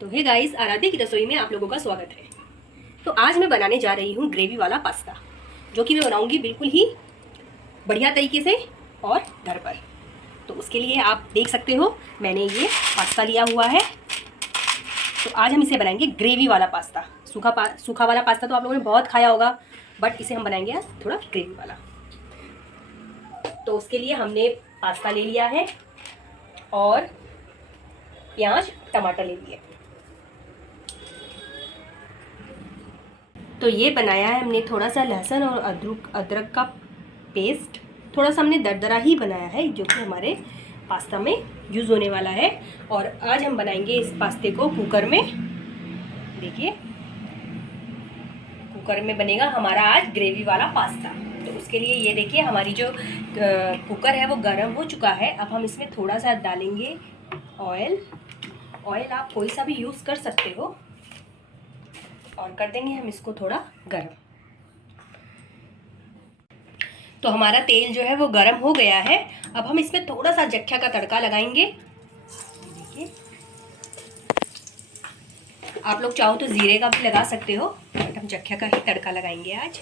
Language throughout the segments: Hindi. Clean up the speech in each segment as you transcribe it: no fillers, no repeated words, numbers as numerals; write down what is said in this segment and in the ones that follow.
तो हे गाइस, आराध्या की रसोई में आप लोगों का स्वागत है। तो आज मैं बनाने जा रही हूँ ग्रेवी वाला पास्ता, जो कि मैं बनाऊंगी बिल्कुल ही बढ़िया तरीके से और घर पर। तो उसके लिए आप देख सकते हो मैंने ये पास्ता लिया हुआ है। तो आज हम इसे बनाएंगे ग्रेवी वाला पास्ता। सूखा वाला पास्ता तो आप लोगों ने बहुत खाया होगा, बट इसे हम बनाएंगे आज थोड़ा ग्रेवी वाला। तो उसके लिए हमने पास्ता ले लिया है और प्याज टमाटर ले लिए। तो ये बनाया है हमने थोड़ा सा लहसुन और अदरक का पेस्ट। थोड़ा सा हमने दरदरा ही बनाया है, जो कि हमारे पास्ता में यूज़ होने वाला है। और आज हम बनाएंगे इस पास्ते को कुकर में। देखिए, कुकर में बनेगा हमारा आज ग्रेवी वाला पास्ता। तो उसके लिए ये देखिए, हमारी जो कुकर है वो गर्म हो चुका है। अब हम इसमें थोड़ा सा डालेंगे ऑयल। ऑयल आप कोई सा भी यूज़ कर सकते हो। और कर देंगे हम इसको थोड़ा गर्म। तो हमारा तेल जो है वो गर्म हो गया है। अब हम इसमें थोड़ा सा जख्या का तड़का लगाएंगे। देखिए, आप लोग चाहो तो जीरे का भी लगा सकते हो, बट हम जख्या का ही तड़का लगाएंगे आज।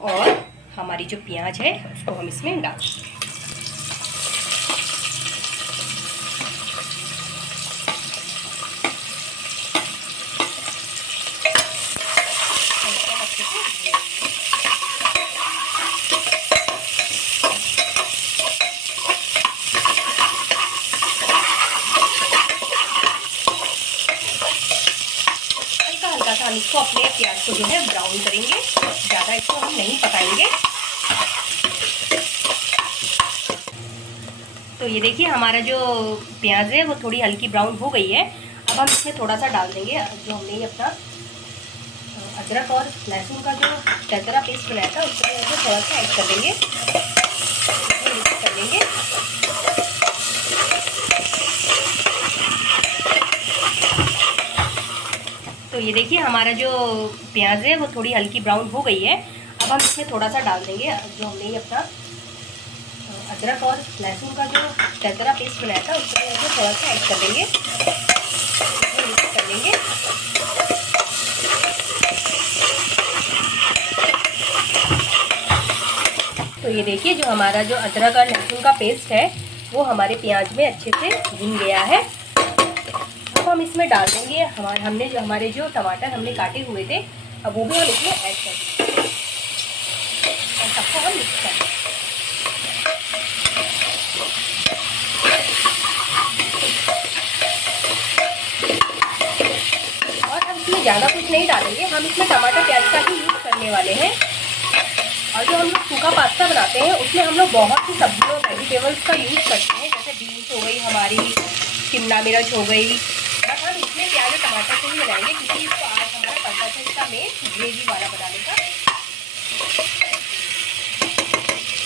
और हमारी जो प्याज है उसको हम इसमें डाल देंगे। हल्का सा हम इसको अपने प्याज को जो है ब्राउन करेंगे, ज़्यादा इसको हम नहीं पकाएंगे। तो ये देखिए, हमारा जो प्याज है वो थोड़ी हल्की ब्राउन हो गई है। अब हम इसमें थोड़ा सा डाल देंगे जो हमने अपना अदरक और लहसुन का जो दरदरा पेस्ट बनाया था, उसको थोड़ा सा ऐड कर देंगे, मिक्स कर लेंगे। तो ये देखिए, हमारा जो प्याज है वो थोड़ी हल्की ब्राउन हो गई है। अब हम इसमें थोड़ा सा डाल देंगे जो हमने अपना अदरक और लहसुन का जो दरदरा पेस्ट बनाया था, उसको थोड़ा सा ऐड कर देंगे, मिक्स कर लेंगे। तो ये देखिए, जो हमारा जो अदरक और लहसुन का पेस्ट है वो हमारे प्याज में अच्छे से भुन गया है। अब हम इसमें डाल देंगे हमारे जो टमाटर हमने काटे हुए थे, अब वो भी हम इसमें ऐड कर देंगे और सबको हम मिक्स कर देंगे। और हम इसमें ज़्यादा कुछ नहीं डालेंगे, हम इसमें टमाटर प्याज का ही यूज़ करने वाले हैं। और जो हम लोग सूखा पास्ता बनाते हैं उसमें हम लोग बहुत सी सब्जियों वेजिटेबल्स का यूज़ करते हैं, जैसे बीन्स हो गई, हमारी शिमला मिर्च हो गई। बट हम इसमें प्याज और टमाटर से ही बनाएंगे, क्योंकि इसको आज हमारा पर्पस है में ग्रेवी वाला बनाने का।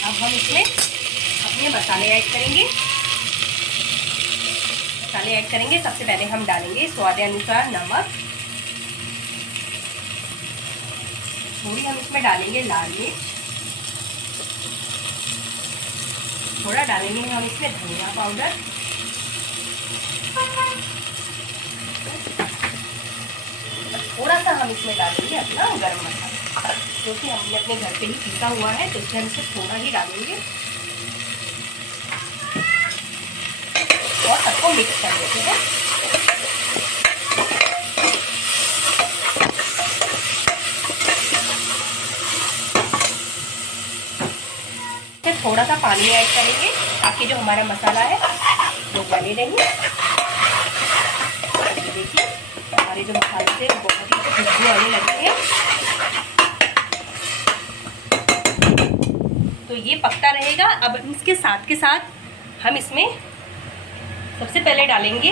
अब हम इसमें अपने मसाले ऐड करेंगे। सबसे पहले हम डालेंगे स्वादानुसार नमक। थोड़ी हम इसमें डालेंगे लाल मिर्च। थोड़ा डालेंगे हम इसमें धनिया पाउडर। थोड़ा सा हम इसमें डालेंगे अपना गरम मसाला, जो कि हमने अपने घर पे ही पीसा हुआ है, तो इसमें हम इसे थोड़ा ही डालेंगे और सबको मिक्स कर देते हैं। फिर थोड़ा सा पानी ऐड करेंगे ताकि जो हमारा मसाला है वो गले नहीं। देखिए, हमारे जो मसाले से बहुत ही खुशबू आने लगी है। तो ये पकता रहेगा। अब इसके साथ के साथ हम इसमें सबसे पहले डालेंगे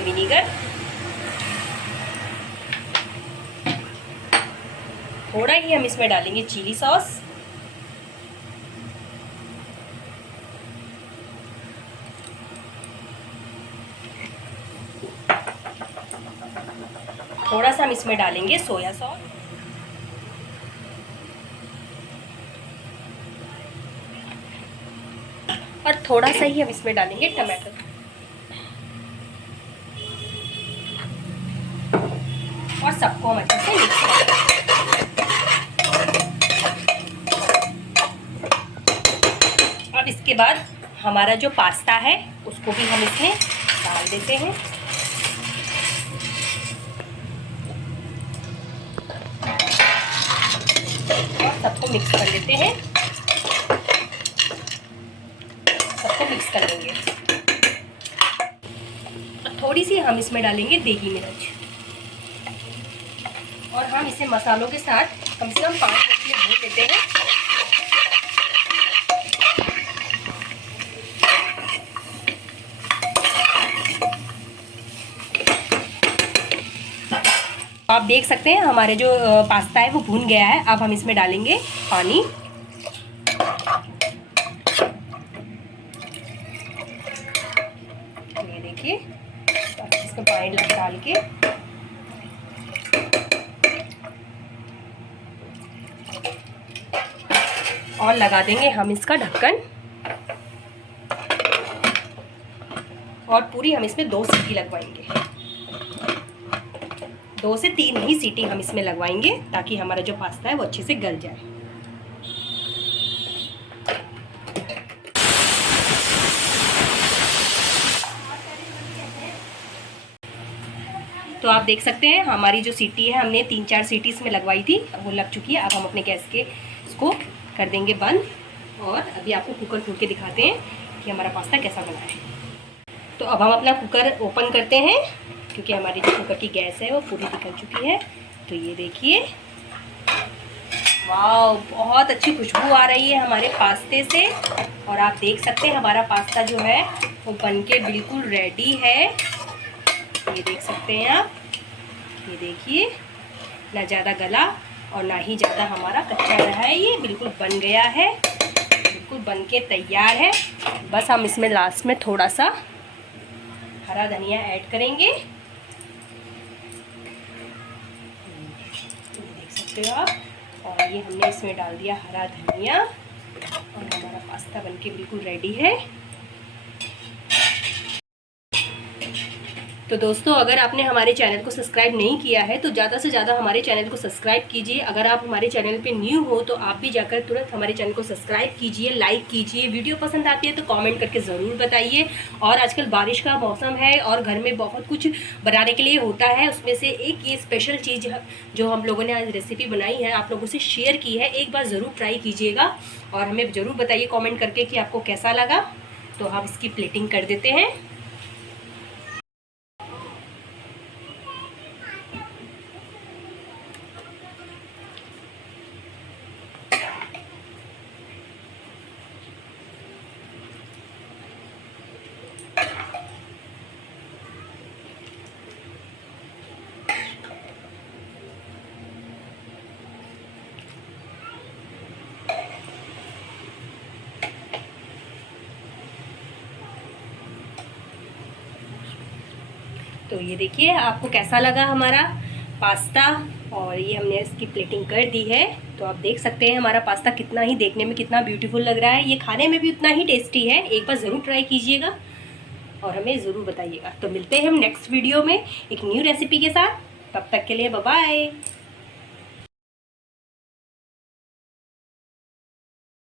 विनीगर। थोड़ा ही हम इसमें डालेंगे चिली सॉस। थोड़ा सा हम इसमें डालेंगे सोया सॉस। और थोड़ा सा ही हम इसमें डालेंगे टमाटर और सबको हम अच्छे से मिक्स करेंगे। अब इसके बाद हमारा जो पास्ता है उसको भी हम इसमें डाल देते हैं। और सबको मिक्स कर लेते हैं, सबको मिक्स कर लेंगे। थोड़ी सी हम इसमें डालेंगे देगी मिर्च और हम इसे मसालों के साथ कम से कम 5 मिनट में भून लेते हैं। आप देख सकते हैं हमारे जो पास्ता है वो भून गया है। अब हम इसमें डालेंगे पानी। ये देखिए इसमें पानी डाल के और लगा देंगे हम इसका ढक्कन और पूरी हम इसमें 2 सीटी लगवाएंगे। 2 से 3 ही सीटी हम इसमें लगवाएंगे ताकि हमारा जो पास्ता है वो अच्छे से गल जाए। तो आप देख सकते हैं हमारी जो सीटी है हमने 3-4 सीटी इसमें लगवाई थी, अब वो लग चुकी है। अब हम अपने गैस के इसको कर देंगे बंद और अभी आपको कुकर खोल के दिखाते हैं कि हमारा पास्ता कैसा बना है। तो अब हम अपना कुकर ओपन करते हैं क्योंकि हमारी जो कुकर की गैस है वो पूरी निकल चुकी है। तो ये देखिए, वाह, बहुत अच्छी खुशबू आ रही है हमारे पास्ते से। और आप देख सकते हैं हमारा पास्ता जो है वो बनके बिल्कुल रेडी है। ये देख सकते हैं आप, ये देखिए, ना ज़्यादा गला और ना ही ज़्यादा हमारा कच्चा रहा है। ये बिल्कुल बन गया है, बिल्कुल बन के तैयार है। बस हम इसमें लास्ट में थोड़ा सा हरा धनिया ऐड करेंगे। देख सकते हो आप, और ये हमने इसमें डाल दिया हरा धनिया और हमारा पास्ता बनके बिल्कुल रेडी है। तो दोस्तों, अगर आपने हमारे चैनल को सब्सक्राइब नहीं किया है तो ज़्यादा से ज़्यादा हमारे चैनल को सब्सक्राइब कीजिए। अगर आप हमारे चैनल पे न्यू हो तो आप भी जाकर तुरंत हमारे चैनल को सब्सक्राइब कीजिए, लाइक कीजिए। वीडियो पसंद आती है तो कमेंट करके ज़रूर बताइए। और आजकल बारिश का मौसम है और घर में बहुत कुछ बनाने के लिए होता है, उसमें से एक ये स्पेशल चीज़ जो हम लोगों ने आज रेसिपी बनाई है आप लोगों से शेयर की है, एक बार ज़रूर ट्राई कीजिएगा और हमें ज़रूर बताइए कॉमेंट करके कि आपको कैसा लगा। तो हम इसकी प्लेटिंग कर देते हैं। तो ये देखिए आपको कैसा लगा हमारा पास्ता, और ये हमने इसकी प्लेटिंग कर दी है। तो आप देख सकते हैं हमारा पास्ता कितना ही देखने में कितना ब्यूटीफुल लग रहा है। ये खाने में भी उतना ही टेस्टी है। एक बार ज़रूर ट्राई कीजिएगा और हमें ज़रूर बताइएगा। तो मिलते हैं हम नेक्स्ट वीडियो में एक न्यू रेसिपी के साथ। तब तक के लिए बाय बाय।